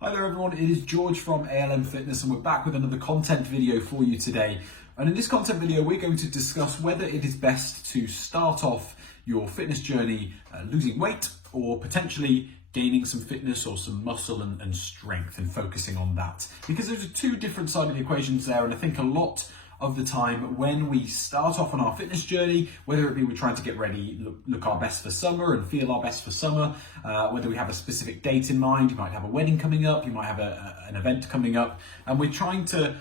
Hi there everyone, it is George from ALM Fitness and we're back with another content video for you today. And in this content video we're going to discuss whether it is best to start off your fitness journey losing weight or potentially gaining some fitness or some muscle and strength and focusing on that. Because there's two different sides of the equations there, and I think a lot of the time when we start off on our fitness journey, whether it be we're trying to get ready, look our best for summer and feel our best for summer, whether we have a specific date in mind, you might have a wedding coming up, you might have an event coming up, and we're trying to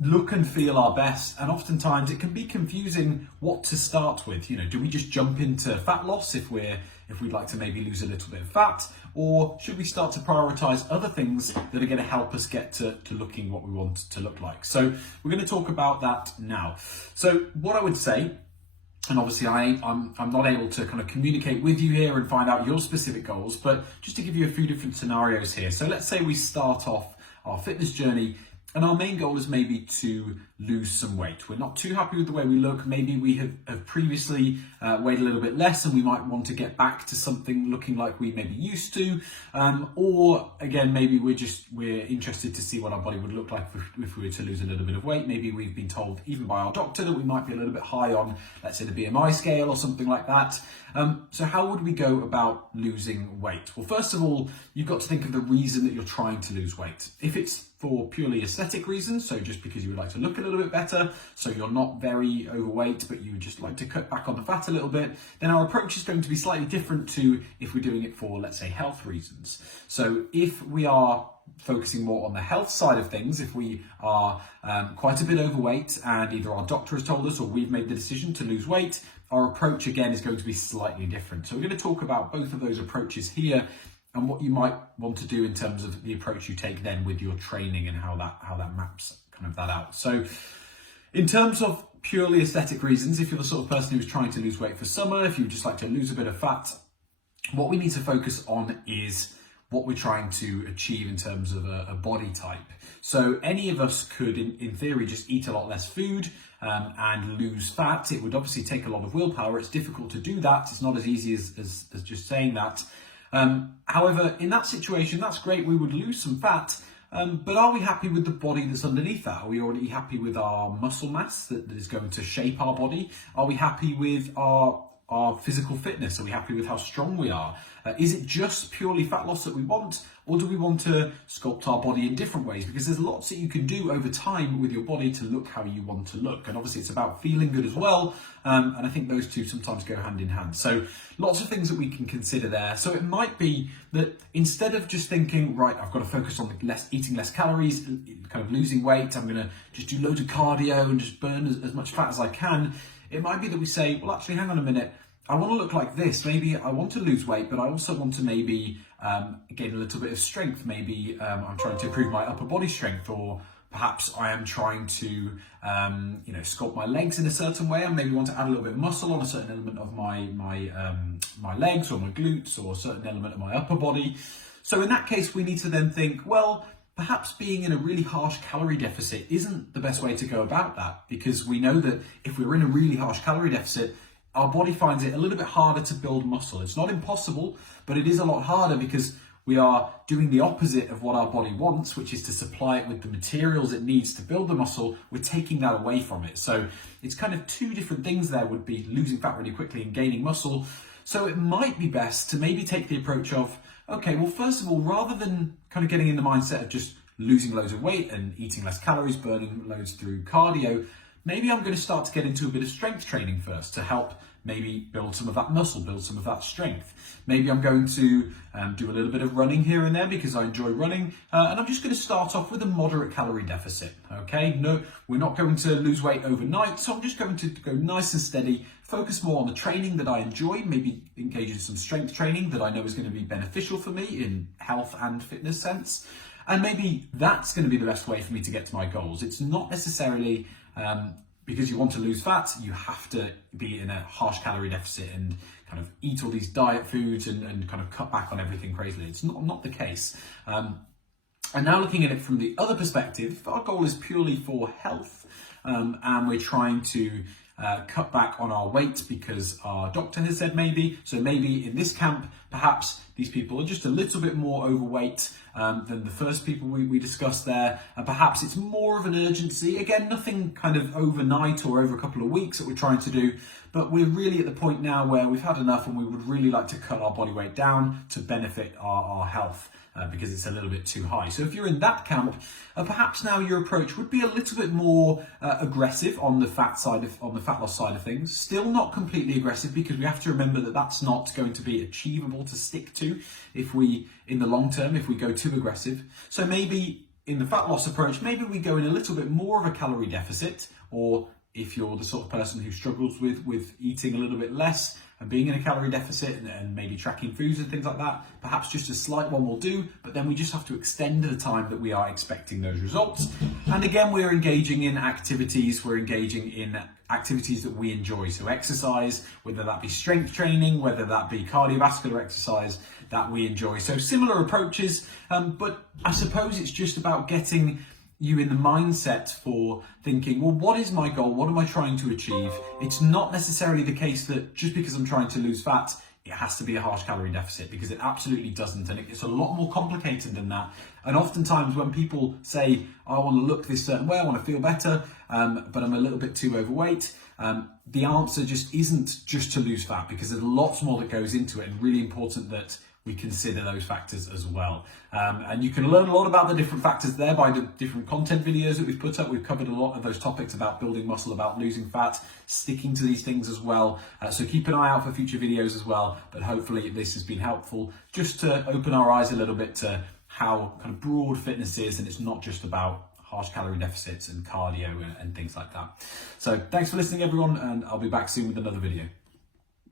look and feel our best, and oftentimes it can be confusing what to start with. Do we just jump into fat loss if we'd like to maybe lose a little bit of fat, or should we start to prioritize other things that are going to help us get to looking what we want to look like? So we're going to talk about that now. So what I would say, and obviously I'm not able to kind of communicate with you here and find out your specific goals, but just to give you a few different scenarios here. So let's say we start off our fitness journey and our main goal is maybe to lose some weight. We're not too happy with the way we look. Maybe we have previously weighed a little bit less and we might want to get back to something looking like we maybe used to. Or again, maybe we're interested to see what our body would look like if we were to lose a little bit of weight. Maybe we've been told even by our doctor that we might be a little bit high on, let's say, the BMI scale or something like that. So how would we go about losing weight? Well, first of all, you've got to think of the reason that you're trying to lose weight. If it's for purely aesthetic reasons, so just because you would like to look a little bit better, so you're not very overweight, but you would just like to cut back on the fat a little bit, then our approach is going to be slightly different to if we're doing it for, let's say, health reasons. So if we are focusing more on the health side of things, if we are quite a bit overweight and either our doctor has told us or we've made the decision to lose weight, our approach again is going to be slightly different. So we're going to talk about both of those approaches here and what you might want to do in terms of the approach you take then with your training and how that maps kind of that out. So in terms of purely aesthetic reasons, if you're the sort of person who's trying to lose weight for summer, if you just like to lose a bit of fat, what we need to focus on is what we're trying to achieve in terms of a body type. So any of us could, in theory, just eat a lot less food and lose fat. It would obviously take a lot of willpower. It's difficult to do that. It's not as easy as just saying that. However, in that situation, that's great. We would lose some fat, but are we happy with the body that's underneath that? Are we already happy with our muscle mass that is going to shape our body? Are we happy with our physical fitness? Are we happy with how strong we are? Is it just purely fat loss that we want, or do we want to sculpt our body in different ways? Because there's lots that you can do over time with your body to look how you want to look. And obviously it's about feeling good as well. And I think those two sometimes go hand in hand. So lots of things that we can consider there. So it might be that instead of just thinking, right, I've got to focus on eating less calories, kind of losing weight, I'm going to just do loads of cardio and just burn as much fat as I can. It might be that we say, well, actually, hang on a minute. I want to look like this. Maybe I want to lose weight, but I also want to maybe gain a little bit of strength. Maybe I'm trying to improve my upper body strength, or perhaps I am trying to, sculpt my legs in a certain way. I maybe want to add a little bit of muscle on a certain element of my legs or my glutes, or a certain element of my upper body. So in that case, we need to then think, well, perhaps being in a really harsh calorie deficit isn't the best way to go about that, because we know that if we're in a really harsh calorie deficit, our body finds it a little bit harder to build muscle. It's not impossible, but it is a lot harder because we are doing the opposite of what our body wants, which is to supply it with the materials it needs to build the muscle. We're taking that away from it. So it's kind of two different things there, would be losing fat really quickly and gaining muscle. So it might be best to maybe take the approach of, okay, well, first of all, rather than kind of getting in the mindset of just losing loads of weight and eating less calories, burning loads through cardio, maybe I'm going to start to get into a bit of strength training first to help maybe build some of that muscle, build some of that strength. Maybe I'm going to do a little bit of running here and there because I enjoy running. And I'm just going to start off with a moderate calorie deficit, okay? No, we're not going to lose weight overnight, so I'm just going to go nice and steady, focus more on the training that I enjoy, maybe engage in some strength training that I know is going to be beneficial for me in health and fitness sense. And maybe that's going to be the best way for me to get to my goals. It's not necessarily because you want to lose fat, you have to be in a harsh calorie deficit and kind of eat all these diet foods and kind of cut back on everything crazily. It's not the case. And now looking at it from the other perspective, if our goal is purely for health and we're trying to cut back on our weight because our doctor has said maybe. So maybe in this camp, Perhaps these people are just a little bit more overweight than the first people we discussed there, and perhaps it's more of an urgency. Again, nothing kind of overnight or over a couple of weeks that we're trying to do, but we're really at the point now where we've had enough and we would really like to cut our body weight down to benefit our health. Because it's a little bit too high. So if you're in that camp, perhaps now your approach would be a little bit more aggressive on the fat loss side of things. Still not completely aggressive, because we have to remember that that's not going to be achievable to stick to if we, in the long term, if we go too aggressive. So maybe in the fat loss approach, maybe we go in a little bit more of a calorie deficit, or if you're the sort of person who struggles with eating a little bit less and being in a calorie deficit and maybe tracking foods and things like that, perhaps just a slight one will do, but then we just have to extend the time that we are expecting those results. And again, we're engaging in activities that we enjoy. So exercise, whether that be strength training, whether that be cardiovascular exercise that we enjoy. So similar approaches, but I suppose it's just about getting you in the mindset for thinking, well, what is my goal? What am I trying to achieve? It's not necessarily the case that just because I'm trying to lose fat, it has to be a harsh calorie deficit, because it absolutely doesn't. And it's a lot more complicated than that. And oftentimes when people say, I want to look this certain way, I want to feel better, but I'm a little bit too overweight, the answer just isn't just to lose fat, because there's lots more that goes into it, and really important that we consider those factors as well. And you can learn a lot about the different factors there by the different content videos that we've put up. We've covered a lot of those topics about building muscle, about losing fat, sticking to these things as well. So keep an eye out for future videos as well. But hopefully this has been helpful just to open our eyes a little bit to how kind of broad fitness is, and it's not just about harsh calorie deficits and cardio and things like that. So thanks for listening, everyone, and I'll be back soon with another video.